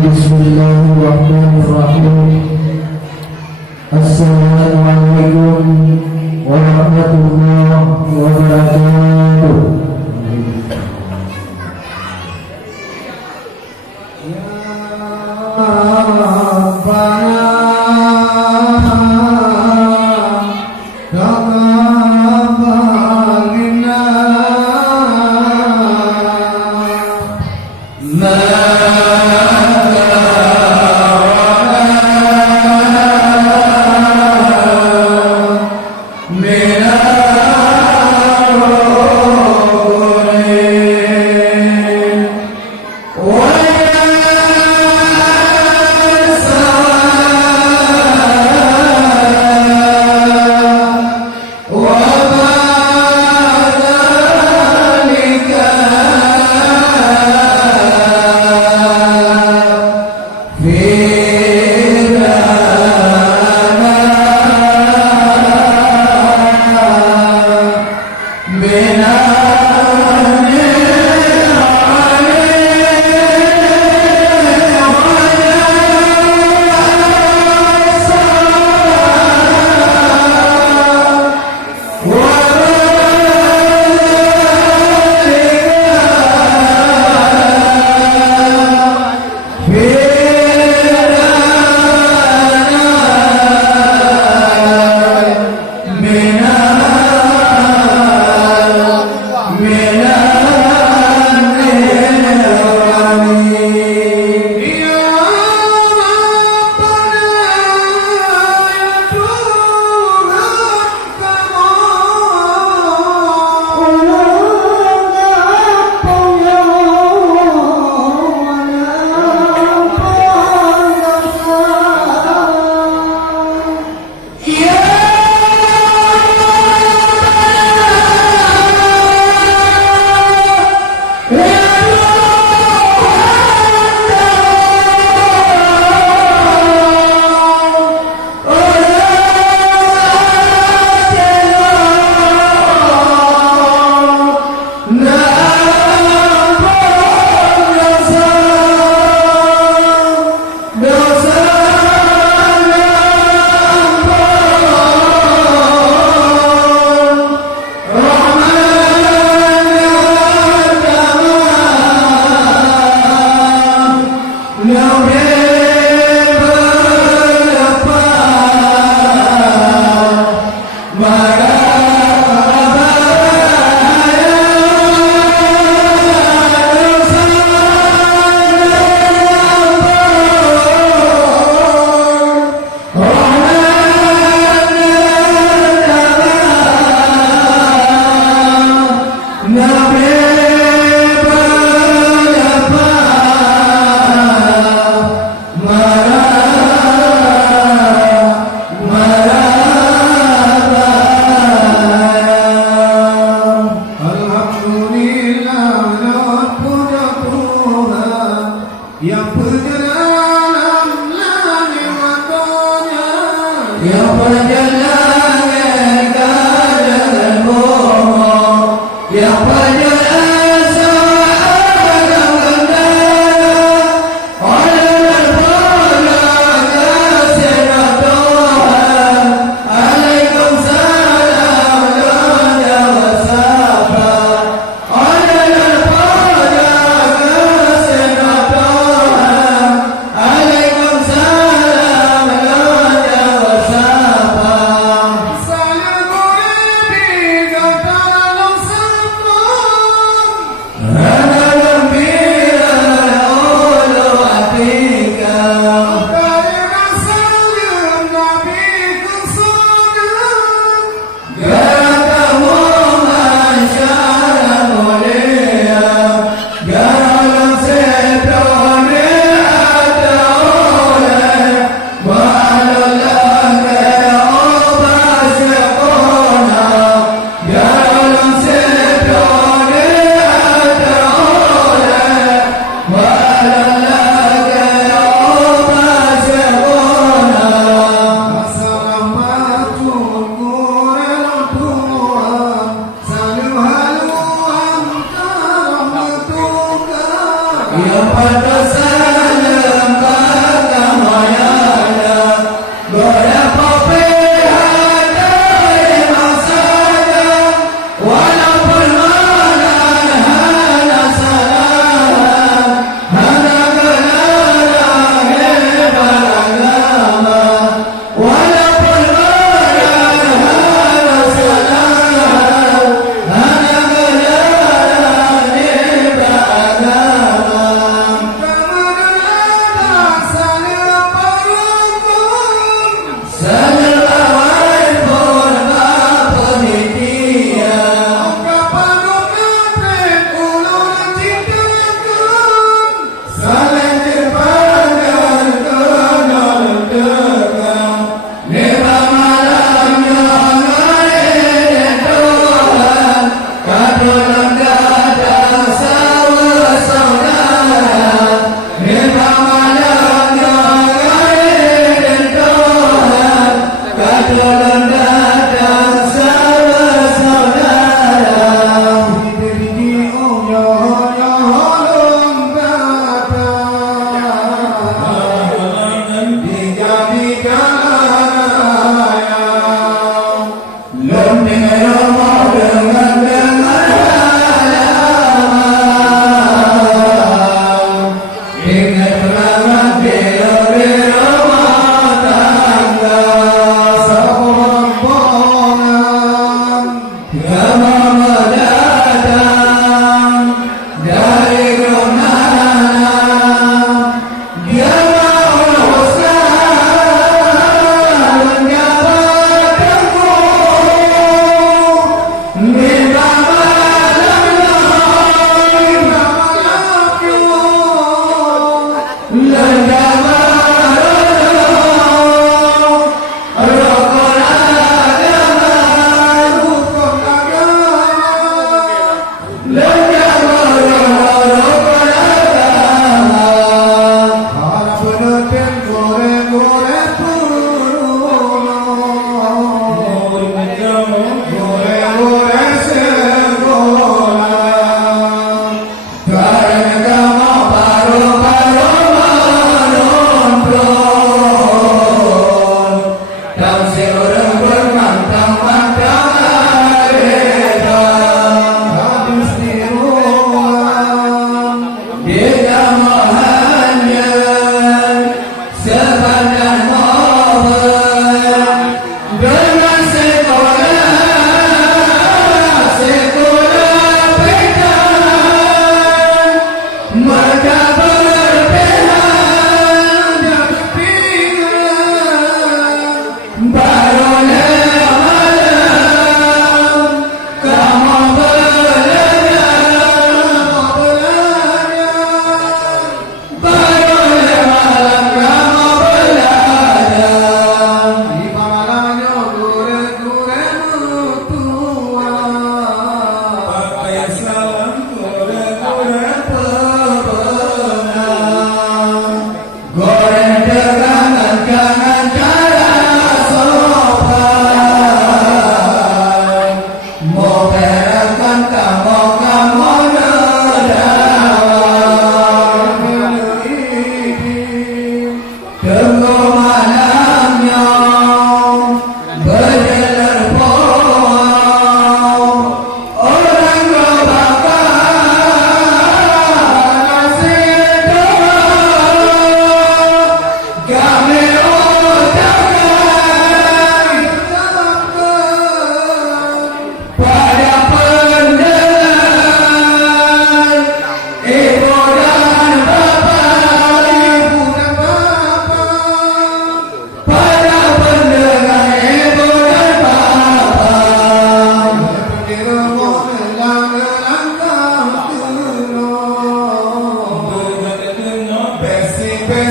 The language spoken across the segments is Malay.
Bismillahirrahmanirrahim. Assalamualaikum warahmatullahi wabarakatuh. Waalaikumsalam warahmatullahi wabarakatuh.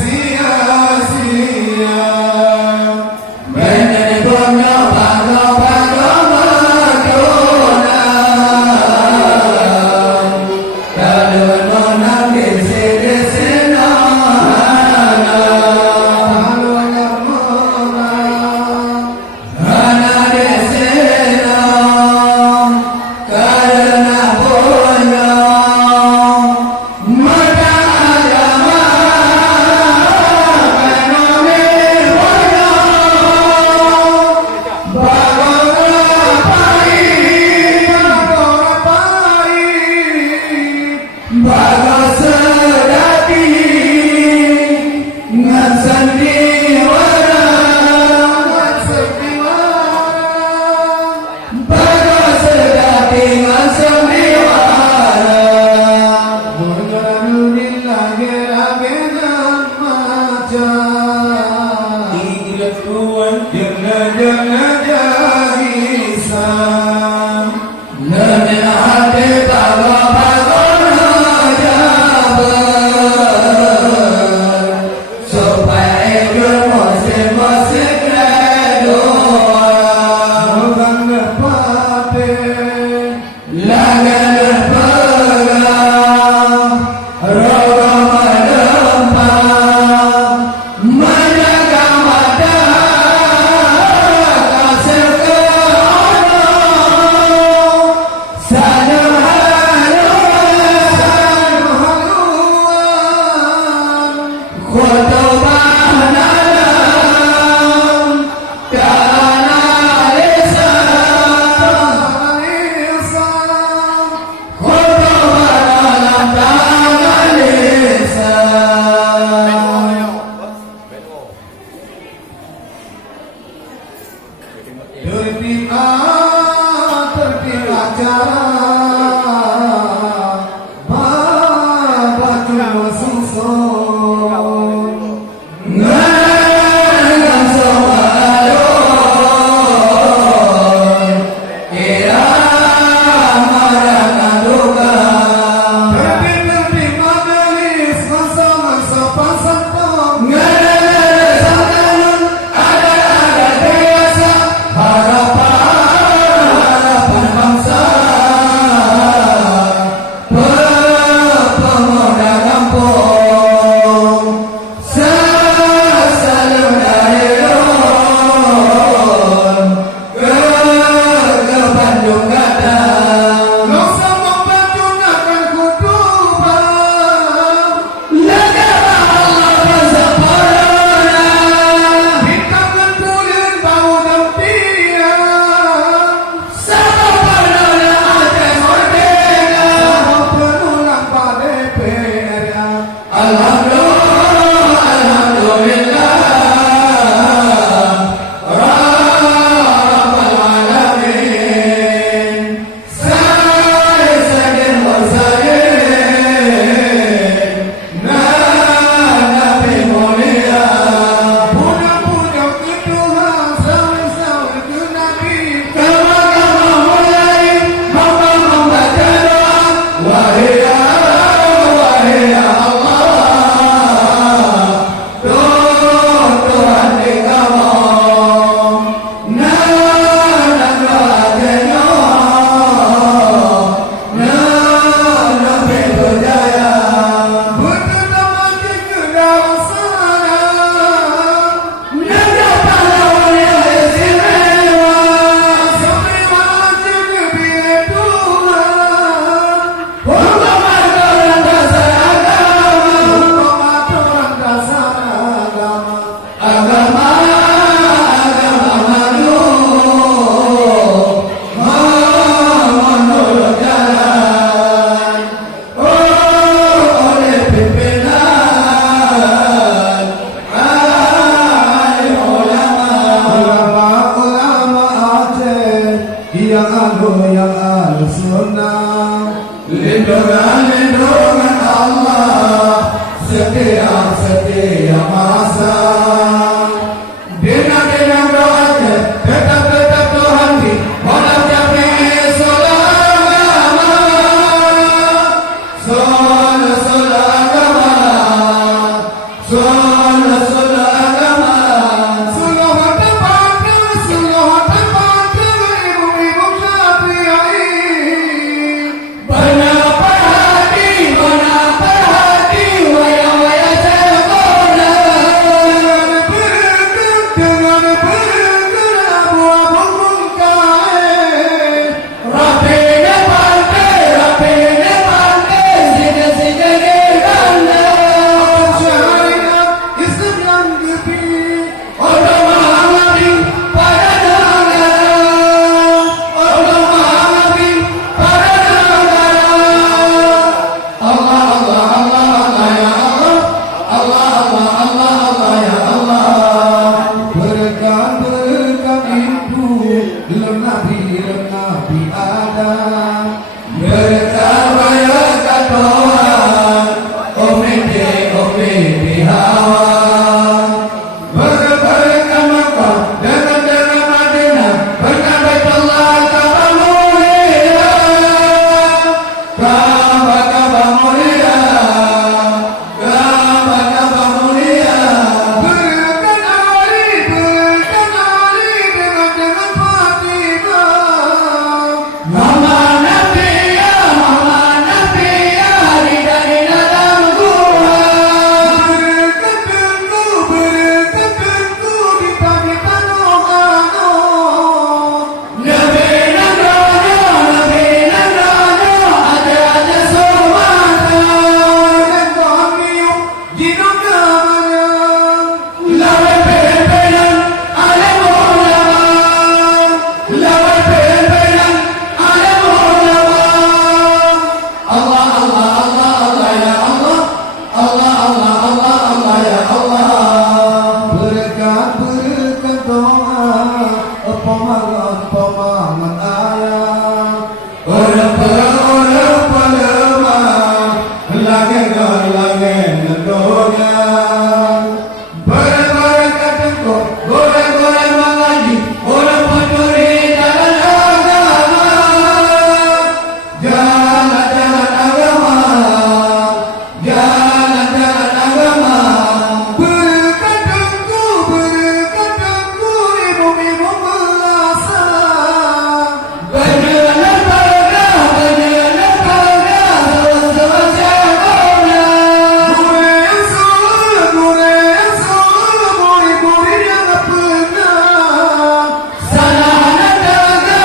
sia-sia. Benar dunia bangga-bangga Madonna. Kalau nonang desi-desi nana. Kalau yang menang Hana desi nana. Karena punya mata agama. Fenomena punya. Bagora pahit. Bagora pahit. Baga sedati ngan sandiwara. Ngan sandiwara. Baga sedati ngan sandiwara. Bergerak lagi dan macam. Ingat tuan Jangan jahisan. nana hati baga-baga jabat. Supaya dia masing-masing redoa. Bukan nepati. Lagan berpegang, roga menempah, menjaga mata, kasih ke Allah. Sana haluan, khutbah dalam, kana lisan. Khutbah dalam tangan lisan. Tertiba cara Baba cuma susun. Ngan soalon, irama dan duka. Terti majelis masa-masa pasang tong. Ngan sakalun, ada biasa, harapan bangsa. Pemuda kampung, selalu dari Lon ke Bandung datang. Lo sama penjunakan kutubah. Negara Allah bersempurna. Kita ngepulin bau dempian. Sama penuh Aceh merdeka. Sama penulang pada PRA. Alhamdulillah, Rabbal Alamin. Saya sedang bersalin, Nabi mulia. Punya-punya ketuhan sawi-sawi ke Nabi. Kama-kama mulai, hamba membaca doa. Wahai Allah, Tuhan di kamu. Nana doanya, nana berjaya. Pertama ke dalam sana. Nana pahlawan yang istimewa. Sampai mana ke bilik Tuhan. Hukum aturan dasar agama. Hukum aturan dasar agama. Agama menurut jalan. Oleh pimpinan alim ulama. Ulama-ulama Aceh yang ahlu sunnah. Lindungan Allah setiap masa. Dina doanya tetap Tuhan di malam jami selama. Sunnah agama. Suluh tempatnya, suluh tempatnya ibu-ibu Syafi'i. Benar perhati, waya-waya sekolah. Dengan bergerak buah bungkung kain. Rapine pantai, sini-sini di kandang. Syariat Islam yang gepi. Orang menghadapi pada negara. Orang menghadapi pada negara. Allah, Allah, Allah, Allah, ya Allah. Allah, Allah, Allah, Allah, ya Allah. Berkat ibu lem Nabi ada. Berkat berkat Tuhan, umidi hawa. Berkat Makkah dengan Madinah, berkat Baitullah Ka'bah mulia. Ka'bah mulia. Ka'bah mulia. Berkat Ali dengan Fatimah. Mama Nabi ya, dari dalam gua. Berkat dengku di pagi tanoh-tanoh. Nabi Nandrono, ada Sumatera. Dengan niup jinong namanya. Lawan pimpinan alim ulama. Lawan pimpinan alim ulama. Allah, Allah, Allah, Allah, ya Allah. Allah, Allah, Allah, Allah, ya Allah. Berkat doa pemahaman ayat. Orang pelemah, langit dunia. Berkat engkau, goreng mengaji, orang peduli jalan agama. Jalan agama. Jalan agama. Berkat dengku ibu-ibu merasa. Berjalan sama siapanya. Gure yang sul, murid-murid yang tak pernah. Salah nadaga,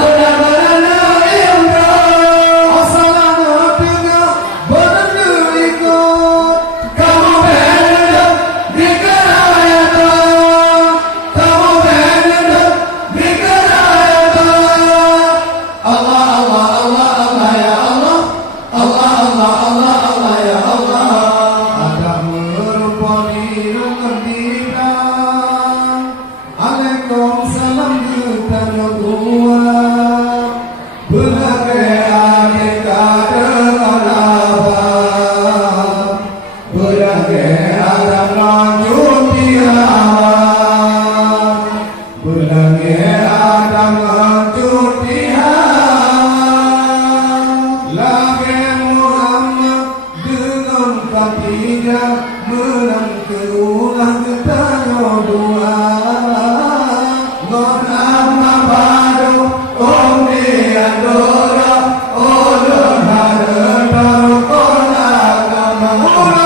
benar-benar imroh. Assalamualaikum benar ikut. Kamu benar di kerajaan. Kamu benar di kerajaan. Allah, Allah, Allah, Allah, ya Allah. Allah, Allah, Allah, Allah, ya Allah. Ada merupani mengendikan. Waalaikumsalam bertanya dua. Beragam kita dengan abad. Beragam lanjut tiawan. Beragam lanjut tiawan. Lagi Muhammad dengan katinya menang keulang bertanya dua. Nama baru Umi Andora. Ulun hadir baru kona agama. Allah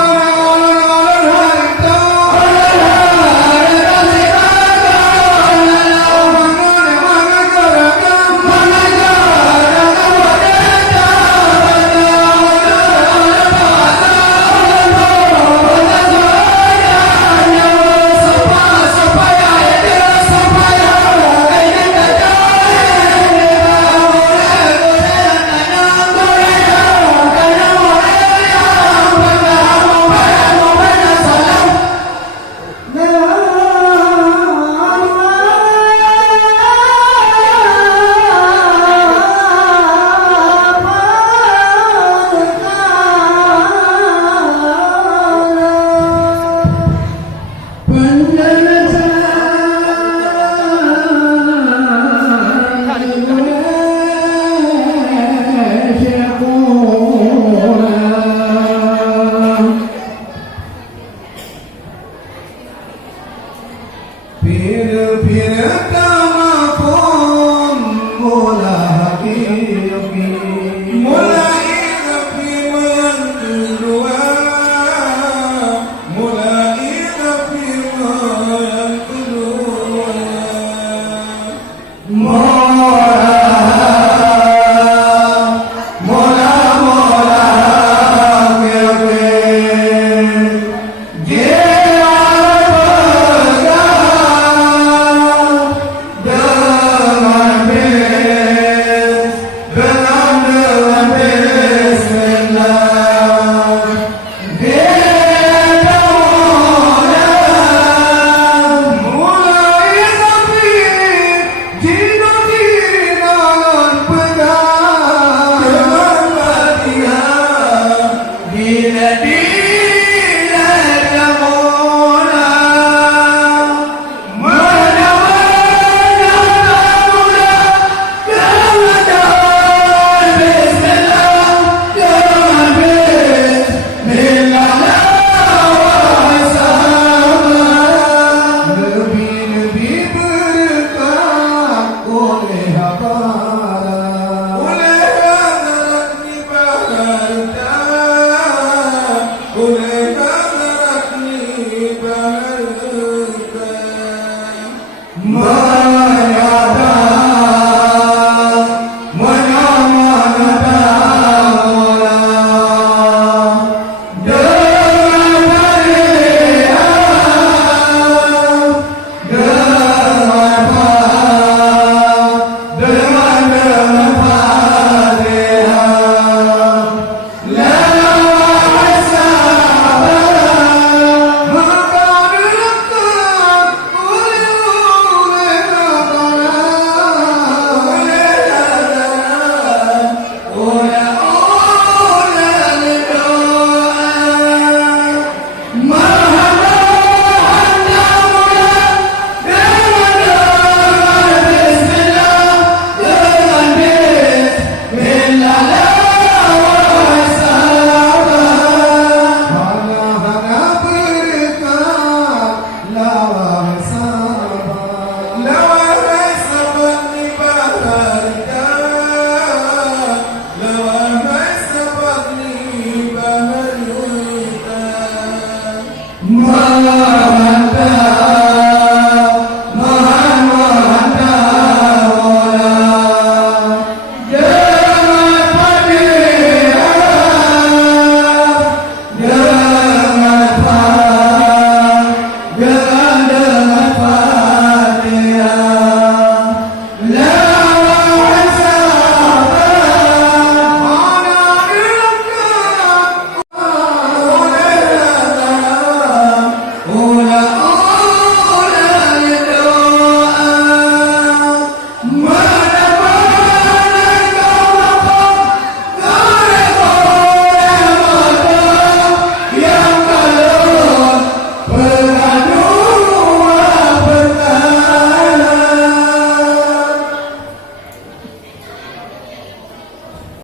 Muhammad